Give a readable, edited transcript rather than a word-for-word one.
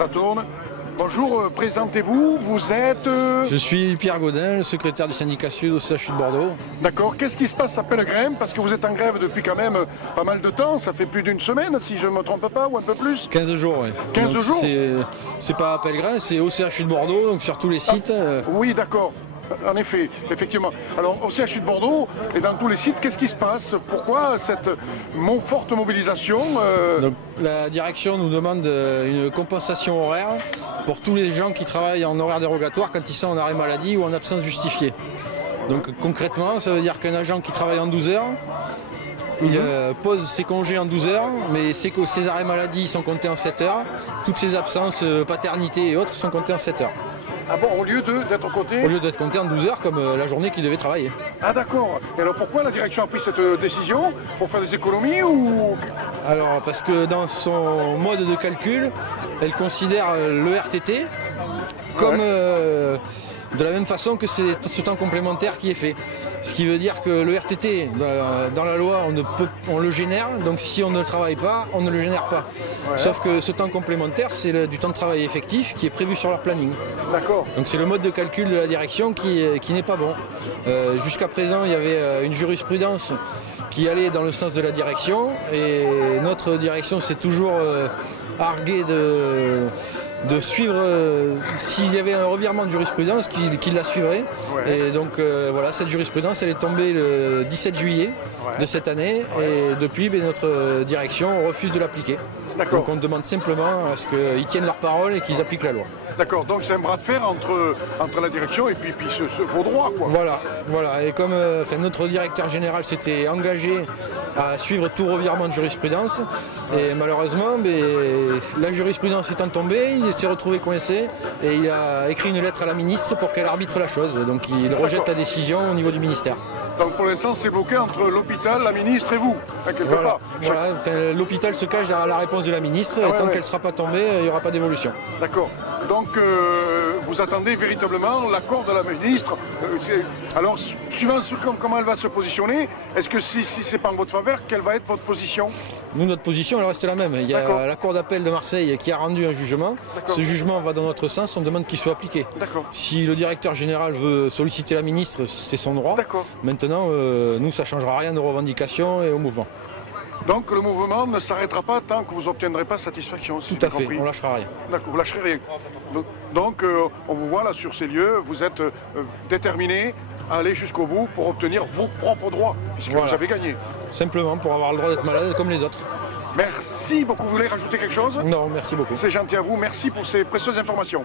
Ça tourne. Bonjour, présentez-vous, vous êtes... Je suis Pierre Gaudin, le secrétaire du syndicat Sud au CHU de Bordeaux. D'accord, qu'est-ce qui se passe à Pellegrin? Parce que vous êtes en grève depuis quand même pas mal de temps, ça fait plus d'une semaine si je ne me trompe pas, ou un peu plus. 15 jours, oui. 15 jours. C'est pas à Pellegrin, c'est au CHU de Bordeaux, donc sur tous les sites. Oui, d'accord. En effet, effectivement. Alors, au CHU de Bordeaux et dans tous les sites, qu'est-ce qui se passe? Pourquoi cette forte mobilisation Donc, la direction nous demande une compensation horaire pour tous les gens qui travaillent en horaire dérogatoire quand ils sont en arrêt maladie ou en absence justifiée. Donc concrètement, ça veut dire qu'un agent qui travaille en 12 heures, il pose ses congés en 12 heures, mais ses arrêts maladie sont comptés en 7 heures. Toutes ses absences, paternité et autres sont comptées en 7 heures. Ah bon, au lieu d'être compté? Au lieu d'être compté en 12 heures comme la journée qu'il devait travailler. Ah d'accord. Et alors pourquoi la direction a pris cette décision? Pour faire des économies ou... Alors parce que dans son mode de calcul, elle considère le RTT comme de la même façon que c'est ce temps complémentaire qui est fait. Ce qui veut dire que le RTT, dans la loi, on le génère, donc si on ne le travaille pas, on ne le génère pas. Ouais. Sauf que ce temps complémentaire, c'est du temps de travail effectif qui est prévu sur leur planning. D'accord. Donc c'est le mode de calcul de la direction qui n'est pas bon. Jusqu'à présent, il y avait une jurisprudence qui allait dans le sens de la direction, et notre direction s'est toujours arguée de suivre, s'il y avait un revirement de jurisprudence, qu'il la suivrait. Ouais. Et donc voilà, cette jurisprudence elle est tombée le 17 juillet de cette année, et depuis notre direction refuse de l'appliquer. Donc on demande simplement à ce qu'ils tiennent leur parole et qu'ils appliquent la loi. D'accord, donc c'est un bras de fer entre la direction et puis vos droits, quoi. Voilà. Et comme notre directeur général s'était engagé à suivre tout revirement de jurisprudence, et malheureusement, la jurisprudence étant tombée, il s'est retrouvé coincé et il a écrit une lettre à la ministre pour qu'elle arbitre la chose. Donc il rejette la décision au niveau du ministère. Donc pour l'instant c'est bloqué entre l'hôpital, la ministre et vous, quelque part. Voilà. L'hôpital se cache derrière la réponse de la ministre, et tant qu'elle ne sera pas tombée, il n'y aura pas d'évolution. D'accord. Donc vous attendez véritablement l'accord de la ministre. Alors suivant comment elle va se positionner, est-ce que si c'est pas en votre faveur, quelle va être votre position? Nous, notre position elle reste la même. Il y a la Cour d'appel de Marseille qui a rendu un jugement. Ce jugement va dans notre sens, on demande qu'il soit appliqué. Si le directeur général veut solliciter la ministre, c'est son droit. Maintenant, nous, ça ne changera rien aux revendications et au mouvement. Donc le mouvement ne s'arrêtera pas tant que vous n'obtiendrez pas satisfaction. Si tout à fait, on ne lâchera rien. D'accord, vous ne lâcherez rien. Donc on vous voit là sur ces lieux, vous êtes déterminé à aller jusqu'au bout pour obtenir vos propres droits, puisque vous avez gagné. Simplement pour avoir le droit d'être malade comme les autres. Merci beaucoup. Vous voulez rajouter quelque chose? Non, merci beaucoup. C'est gentil à vous, merci pour ces précieuses informations.